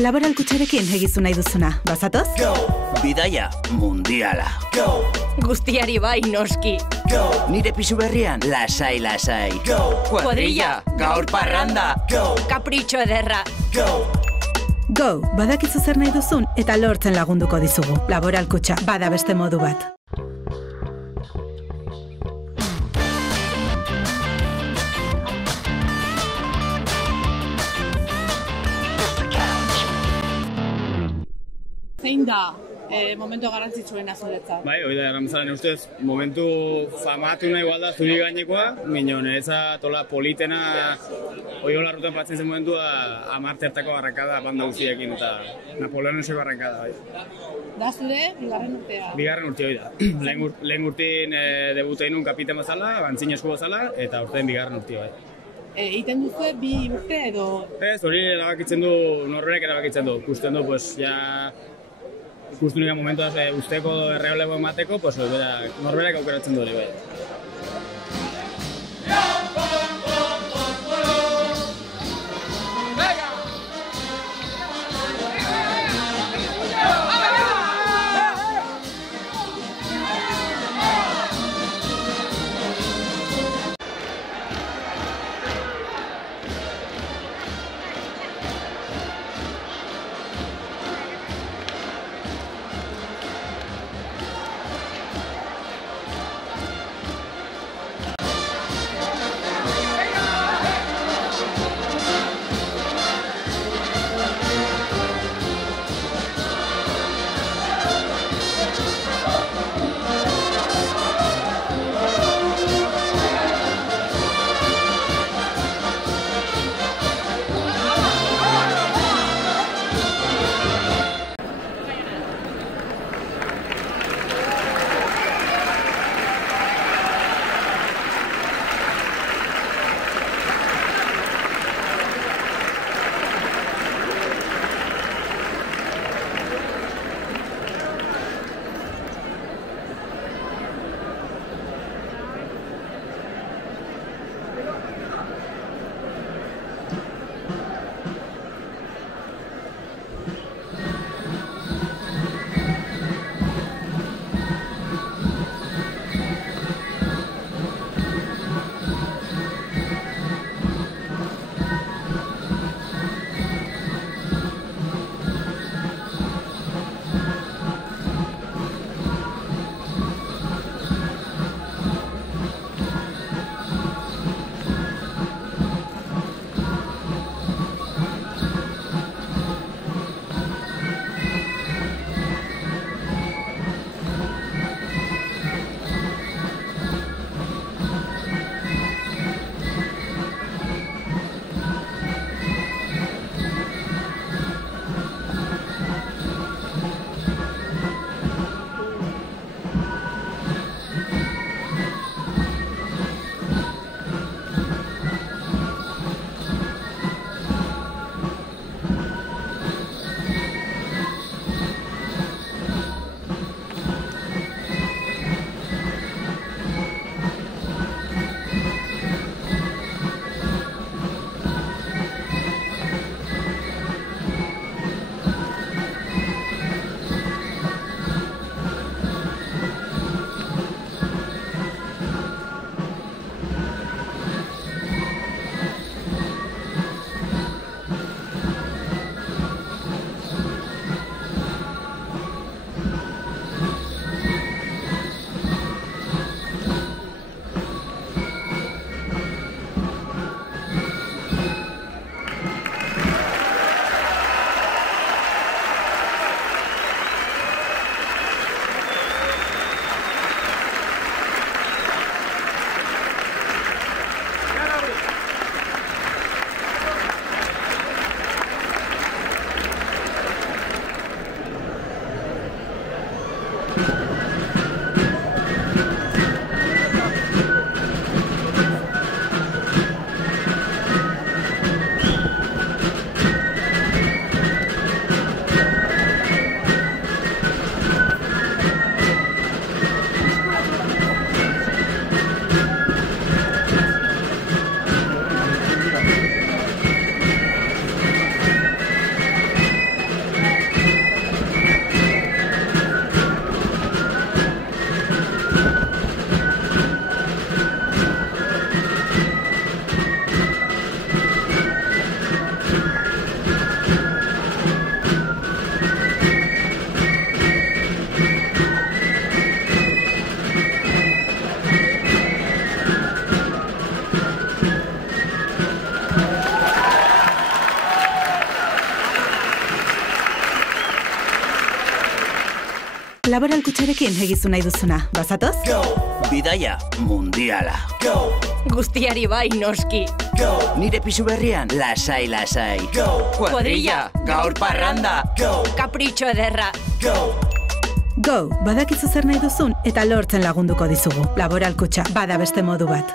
Laboral kutxarekin egizu nahi duzuna. Bazatoz? Bidaia mundiala. Guztiari bai, noski. Nire pisu berrian, lasai. Kuadrilla, gaur parranda. Kapritxo ederra. Go, badakizu zer nahi duzun eta lortzen lagunduko dizugu. Laboral kutxa, bada beste modu bat. Zein da momentu garrantzitsuena zuretzat? Bai, hori da, eramazaren ustez, momentu famatu nahi da zuri gainekoa, minon, eza tola politena, hori hola ruten patzen zen momentua, amartertako barrakada banda guztiekin, eta Napoleoneseko barrakada, bai. Da zure, bigarren urtea? Bigarren urte hori da. Lehen urtein debutein un kapiten bazala, bantzin esku bazala, eta urtein bigarren urte bai. Egiten duzu bi urte edo? Ez, hori erabakitzen du, norberek erabakitzen du. Ikusten du, pues, ja... Ikusten nire momentuaz usteko erreolego emateko, pues, norberek aukeratzen du hori bai. Laboral kutxarekin egizu nahi duzuna. Bazatoz? Bidaia mundiala. Guztiari bai, noski. Nire pisu berrian, lasai, lasai. Kuadrilla, gaur parranda. Kapritxo ederra. Go, badakizu zer nahi duzun eta lortzen lagunduko dizugu. Laboral kutxa, bada beste modu bat.